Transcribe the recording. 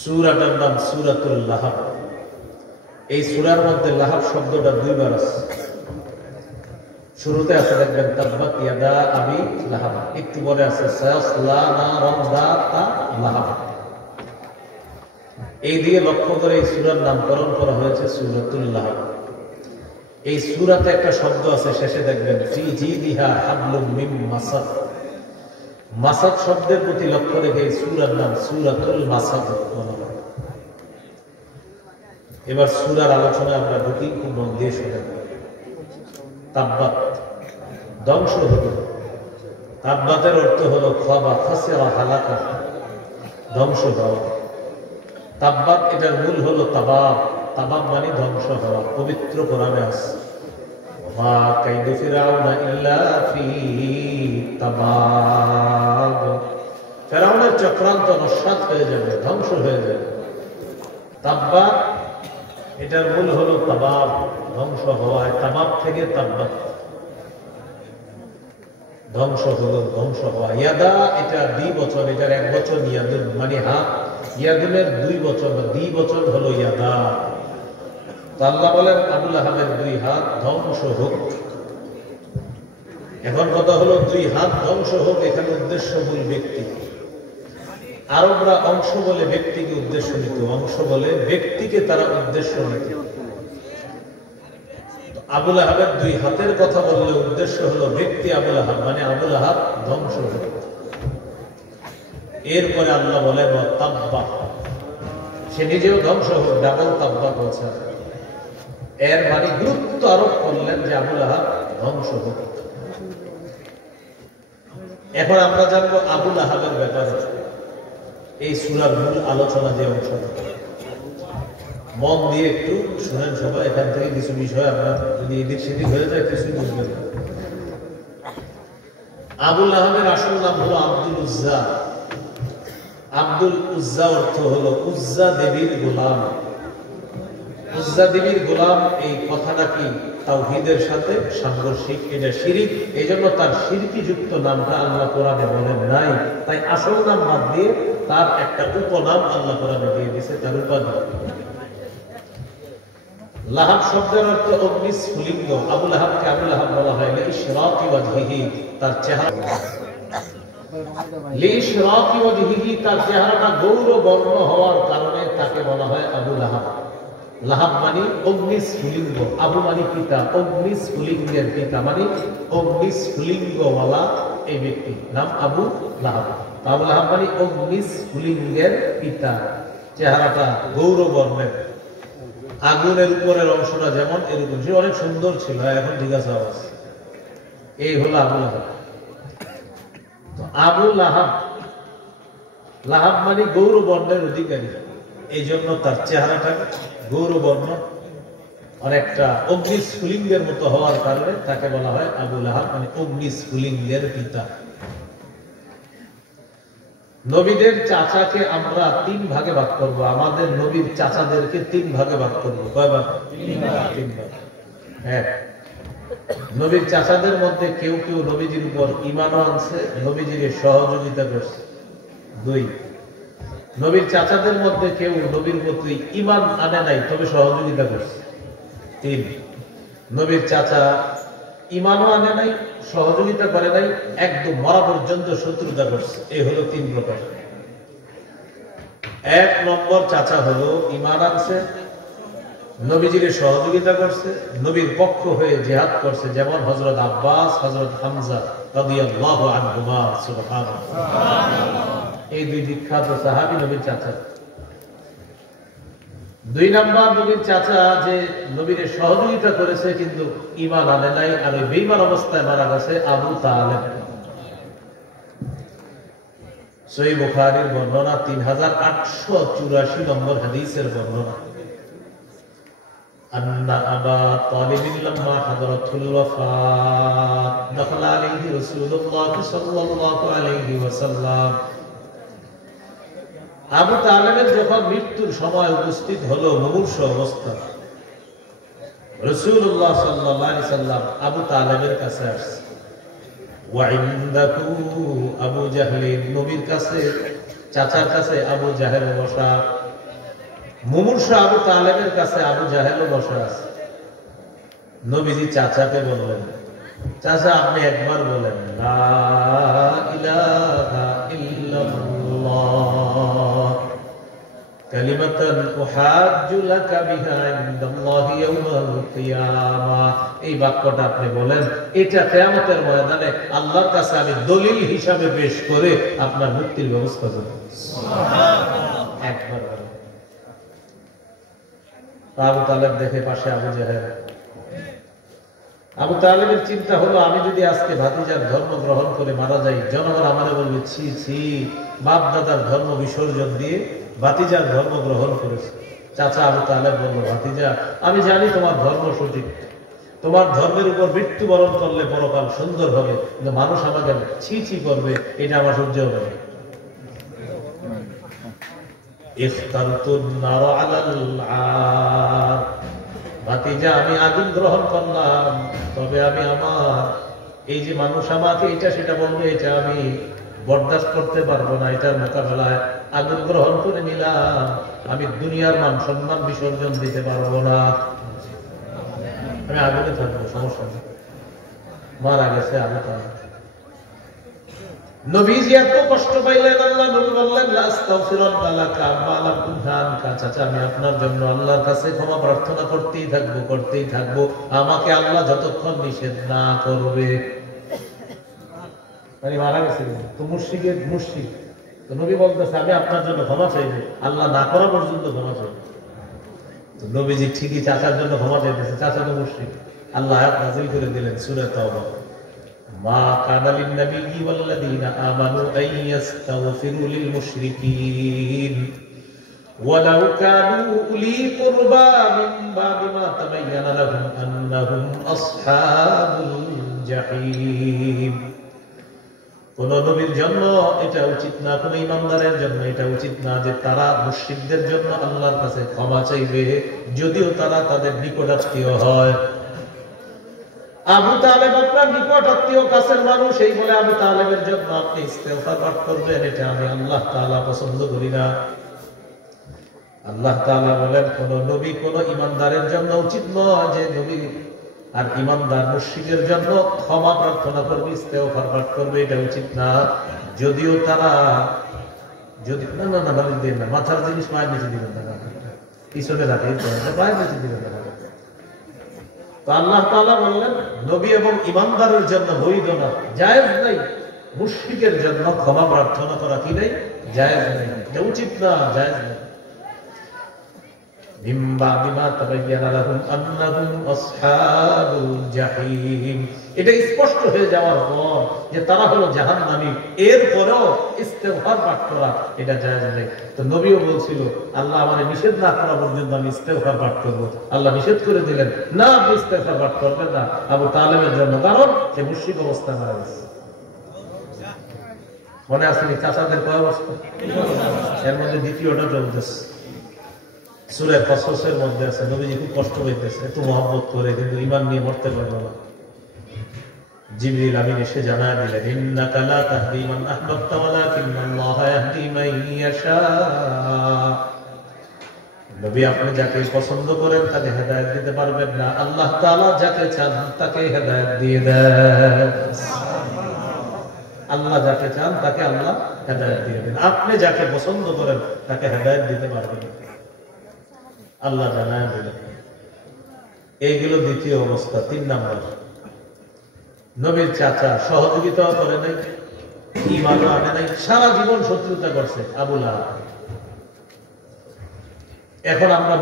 সূরাটার নাম সূরাতুল লাহাব। এই সূরার মধ্যে লাহাব শব্দটা দুইবার আছে। শুরুতে আছে দেখবেন তাব্বাত ইয়াদা আবি লাহাব, একটু পরে আছে সায়াসলা নারান যাতা লাহাব। এই দিকে লক্ষ্য করে এই সূরার নামকরণ করা হয়েছে সূরাতুল লাহাব। এই সূরাতে একটা শব্দ আছে শেষে দেখবেন ফি জিদিহা হাবলুম মিন মাসাদ। মাসাদ শব্দের প্রতি লক্ষ্য রেখে এই সূরার নাম সূরাতুল মাসাদ বলা হয়। এবার সূরার আলোচনায় আমরা ঢুকি, খুব মন দিয়ে শুনেন। তাব্বাত ধ্বংস হলো। তাব্বাতের অর্থ হলো খাবা খাসিরা হালাকা, ধ্বংস হওয়া। তাব্বাত এটার মূল হলো তাবাব। তাবাব মানে ধ্বংস হওয়া। পবিত্র কোরআনে আছে ওয়া কাইদু ফিরাউনা ইল্লা ফি তাবাব। ফিরাউনের চক্রান্ত নস্যাৎ হয়ে যাবে, ধ্বংস হয়ে যাবে। তাব্বাত এটার মূল হলো তাবাব, ধ্বংস হওয়া। তাবাব থেকে তাব্বাত, ধ্বংস হলো, ধ্বংস হওয়া। ইয়াদা এটা দ্বিবচন, এটার এক বচন ইয়াদুন মানে হাত। ইয়াদুনের দুই বচন বা দ্বিবচন হলো ইয়াদা। তো আল্লাহ বলেন আবুল আহাবের দুই হাত ধ্বংস হোক। এখন কথা হলো দুই হাত ধ্বংস হোক, এখানে উদ্দেশ্য মূল ব্যক্তি। আরবরা অংশ বলে ব্যক্তিকে উদ্দেশ্য নিত, অংশ বলে ব্যক্তিকে তারা উদ্দেশ্য নিত। আবুল আহাবের দুই হাতের কথা বললে উদ্দেশ্য হলো ব্যক্তি আবুল আহাব, মানে আবুল আহাব ধ্বংস হোক। এরপরে আল্লাহ বলেন তাব্বা, সে নিজেও ধ্বংস হোক, ডাবল তাব্বা বলছে। এর মানে গুরুত্ব আরোপ করলেন যে আবুল আহাব ধ্বংস হোক। এখন আমরা জানবো আবুল আহাবের ব্যাপারে এই সূরার মূল আলোচনা যে অংশ। মন দিয়ে একটু শুনেন সবাই, এখান থেকে কিছু বিষয় আপনার যদি এদিক সেদিক হয়ে যায় কিছুই বুঝবেন না। আবুল আহাবের আসল নাম হলো আব্দুল উজ্জা। আব্দুল উজ্জা অর্থ হলো উজ্জা দেবীর গোলাম। উজ্জা দেবীর গোলাম, এই কথাটা কি তাওহীদের সাথে সাংঘর্ষিক, এটা শিরিক। এই জন্য তার শিরকি যুক্ত নামটা আল্লাহ কোরআনে বলেন নাই। তাই আসল নাম বাদ দিয়ে তার একটা উপনাম আল্লাহ কোরআনে দিয়ে দিয়েছে, তার উপাধি। লাহাব শব্দের অর্থ অগ্নিস্ফুলিঙ্গ। আবুল আহাবকে আবুল আহাব বলা হয় লিইশরাকি ওয়াজহিহি, তার চেহারা লিইশরাকি ওয়াজহিহি, তার চেহারাটা গৌরবর্ণ হওয়ার কারণে তাকে বলা হয় আবুল আহাব। লাহাব মানে অগ্নিস্ফুলিঙ্গ, আবু মানে পিতা, অগ্নিস্ফুলিঙ্গের পিতা মানে অগ্নিস্ফুলিঙ্গওয়ালা এই ব্যক্তি নাম আবু লাহাব। আবু লাহাব মানে অগ্নিস্ফুলিঙ্গের পিতা, চেহারাটা গৌরবর্ণের। আগুনের উপরের অংশটা যেমন এরকম, সে অনেক সুন্দর ছিল, এখন জিজ্ঞাসা আওয়াজ। এই হলো আবু লাহাব। আবু লাহাব, লাহাব মানে গৌরবর্ণের অধিকারী। এই জন্য তার চেহারাটা গৌরবর্ণ, অনেকটা অগ্নিস্ফুলিঙ্গের মতো হওয়ার কারণে তাকে বলা হয় আবু লাহাব, মানে অগ্নিস্ফুলিঙ্গের পিতা। নবীদের চাচাকে আমরা তিন ভাগে ভাগ করব। আমাদের নবীর চাচাদেরকে তিন ভাগে ভাগ করবো। কয় ভাগ? তিন ভাগ। হ্যাঁ, নবীর চাচাদের মধ্যে কেউ কেউ নবীজির উপর ঈমানও আনছে, নবীজিকে সহযোগিতা করছে। দুই, নবীর চাচাদের মধ্যে কেউ নবীর প্রতি ঈমান আনে নাই, তবে সহযোগিতা করছে। তিন, নবীর চাচা ঈমানও আনে নাই, সহযোগিতা করে নাই, একদম মরা পর্যন্ত শত্রুতা করছে। এই হলো তিন প্রকার। এক নম্বর চাচা হলো ঈমান আনছে, নবীজিকে সহযোগিতা করছে, নবীর পক্ষ হয়ে জিহাদ করছে, যেমন হযরত আব্বাস, হযরত হামজা রাদিয়াল্লাহু আনহুমা। সুবহানাল্লাহ। এই দুই বিখ্যাত সাহাবী নবীর চাচা। দুই নাম্বার নবীর চাচা যে নবীর সহযোগিতা করেছে কিন্তু ঈমান আনে নাই, আর ওই বেঈমান অবস্থায় মারা গেছে, আবু তালেব। সহিহ বুখারীর বর্ণনা, 3884 নম্বর হাদিসের বর্ণনা। আন্না আবা তালিব লাম্মা হাদরাতুল ওয়াফাত দাখালা আলাইহি রাসূলুল্লাহ সাল্লাল্লাহু আলাইহি ওয়াসাল্লাম। আবু তালেবের যখন মৃত্যুর সময় উপস্থিত হলো, মুমূর্ষু অবস্থা, রাসূলুল্লাহ সাল্লাল্লাহু আলাইহি সাল্লাম আবু তালেবের কাছে আসছে। ওয়া ইনদাহু আবু জাহল, নবীর কাছে চাচার কাছে আবু জাহেল বসা, মুমূর্ষ আবু তালেবের কাছে আবু জাহেল বসা আছে। নবীজি চাচাকে বললেন, চাচা আপনি একবার বলেন লা ইলাহা ইল্লাল্লাহ কালিমাতান উহাজ্জু লাকা বিহা ইনদাল্লাহি ইয়াওমাল কিয়ামাহ। এই বাক্যটা আপনি বলেন, এটা কিয়ামতের ময়দানে আল্লাহর কাছে আমি দলিল হিসাবে পেশ করে আপনার মুক্তির ব্যবস্থা করব। সুবহানাল্লাহ। একবার বলেন। আবু তালেব দেখে পাশে আবু জাহেল। আবু তালেবের চিন্তা হলো, আমি যদি আজকে ভাতিজার ধর্ম গ্রহণ করে মারা যাই, জনগণ আমারে বলবে ছি ছি, বাপ দাদার ধর্ম বিসর্জন দিয়ে ভাতিজার ধর্ম গ্রহণ করেছে। চাচা আবু তালেব বলল, ভাতিজা আমি জানি তোমার ধর্ম সঠিক, তোমার ধর্মের উপর মৃত্যুবরণ করলে পরকাল সুন্দর হবে, কিন্তু মানুষ আমাকে ছি ছি করবে, এটা আমার সহ্য হবে না। ভাতিজা আমি আগুন গ্রহণ করলাম, তবে আমি আমার এই যে মানুষ আমাকে এটা সেটা বলবে, এটা আমি বরদাস্ত করতে পারবো না, এটার মোকাবেলায় আগুন গ্রহণ করে নিলাম। আমি দুনিয়ার মান সম্মান বিসর্জন দিতে পারবো না, আমি আগুনে থাকবো, সমস্যা নেই। মারা গেছে আবু তালেব। নবীজি এত কষ্ট পাইলেন, আল্লাহ নবী বললেন লা আস্তাগফিরুল্লাহ লাকা মা লাম তুনহানকা, চাচা আমি আপনার জন্য আল্লাহর কাছে ক্ষমা প্রার্থনা করতেই থাকবো আমাকে আল্লাহ যতক্ষণ নিষেধ না করবে। মানে মারা গেছে তো মুশরিকের মুশরিক, তো নবী বলতেছে আমি আপনার জন্য ক্ষমা চাইবো, আল্লাহ না করা পর্যন্ত ক্ষমা চাইবো। তো নবীজি ঠিকই চাচার জন্য ক্ষমা চাইতেছে, চাচা তো মুশরিক। আল্লাহ আয়াত নাযিল করে দিলেন সূরা তাওবা, মা কানা লিন-নাবিয়্যি ওয়াল্লাযীনা আমানু আন ইস্তাগফিরু লিল-মুশরিকিন ওয়ালাউ কানু উলি কুরবা মিন বা'দি মা তাবায়্যানা লাহুম আন্নাহুম আসহাবুল জাহিম। কোন নবীর জন্য এটা উচিত না, কোন ইমানদারের জন্য এটা উচিত না যে তারা মুশরিকদের জন্য আল্লাহর কাছে ক্ষমা চাইবে, যদিও তারা তাদের নিকটাত্মীয় হয়। আবু তালেব আপনার নিকট আত্মীয়, কাছের মানুষ, এই বলে আবু তালেবের জন্য আপনি ইস্তেগফার পাঠ করবেন, এটা আমি আল্লাহ তাআলা পছন্দ করি না। আল্লাহ তাআলা বলেন কোন নবী কোন ইমানদারের জন্য উচিত নয় যে নবী আর ইমানদার মুশরিকের জন্য ক্ষমা প্রার্থনা করবে, ইস্তেগফার পাঠ করবে, এটা উচিত না, যদিও তারা যদি না না না বলেন দেন না, মাথার জিনিস মায়ের নিচে দিবেন না, পিছনে রাখে মায়ের নিচে দিবেন না। তো আল্লাহ তাআলা বললেন নবী এবং ইমানদারের জন্য বৈধ না, জায়েজ নাই। মুশরিকের জন্য ক্ষমা প্রার্থনা করা কি নাই, জায়েজ নাই, এটা উচিত না, জায়েজ নাই। মিম্বা বিমা তাবায়্যানা লাহুম আন্নাহুম আসহাবুল জাহিম, এটা স্পষ্ট হয়ে যাওয়ার পর যে তারা হলো জাহান্নামী, এরপরেও ইস্তেগফার পাঠ করা এটা জায়েজ নেই। তো নবীও বলছিল আল্লাহ আমারে নিষেধ না করা পর্যন্ত আমি ইস্তেগফার পাঠ করব, আল্লাহ নিষেধ করে দিলেন না আপনি ইস্তেগফার পাঠ করবেন না আবু তালেবের জন্য, কারণ সে মুশরিক অবস্থায় মারা গেছে। মনে আছে নি চাচাদের কয় অবস্থা, এর মধ্যে দ্বিতীয়টা চলতেছে সূরা কসসের মধ্যে আছে। নবীজি খুব কষ্ট পাইতেছে, একটু মহব্বত করে, কিন্তু ঈমান নিয়ে মরতে পারলো না। জিবরিল আমিন এসে জানায় দিলেন ইন্নাকা লা তাহদি মান আহবাবতা ওয়ালাকিন্নাল্লাহা ইয়াহদি মান ইয়াশা। নবী আপনি যাকে পছন্দ করেন তাকে হেদায়েত দিতে পারবেন না, আল্লাহ তাআলা যাকে চান তাকে হেদায়েত দিয়ে দেন। আল্লাহ যাকে চান তাকে আল্লাহ হেদায়েত দিয়ে দেন, আপনি যাকে পছন্দ করেন তাকে হেদায়েত দিতে পারবেন আল্লাহ জানায় দিলেন। এইগুলো দ্বিতীয় অবস্থা। 3 নাম্বার, নবীর চাচা সহযোগিতা করে নাই, ঈমানও আনে নাই, সারা জীবন শত্রুতা করছে আবু লাহাব। এখন আমরা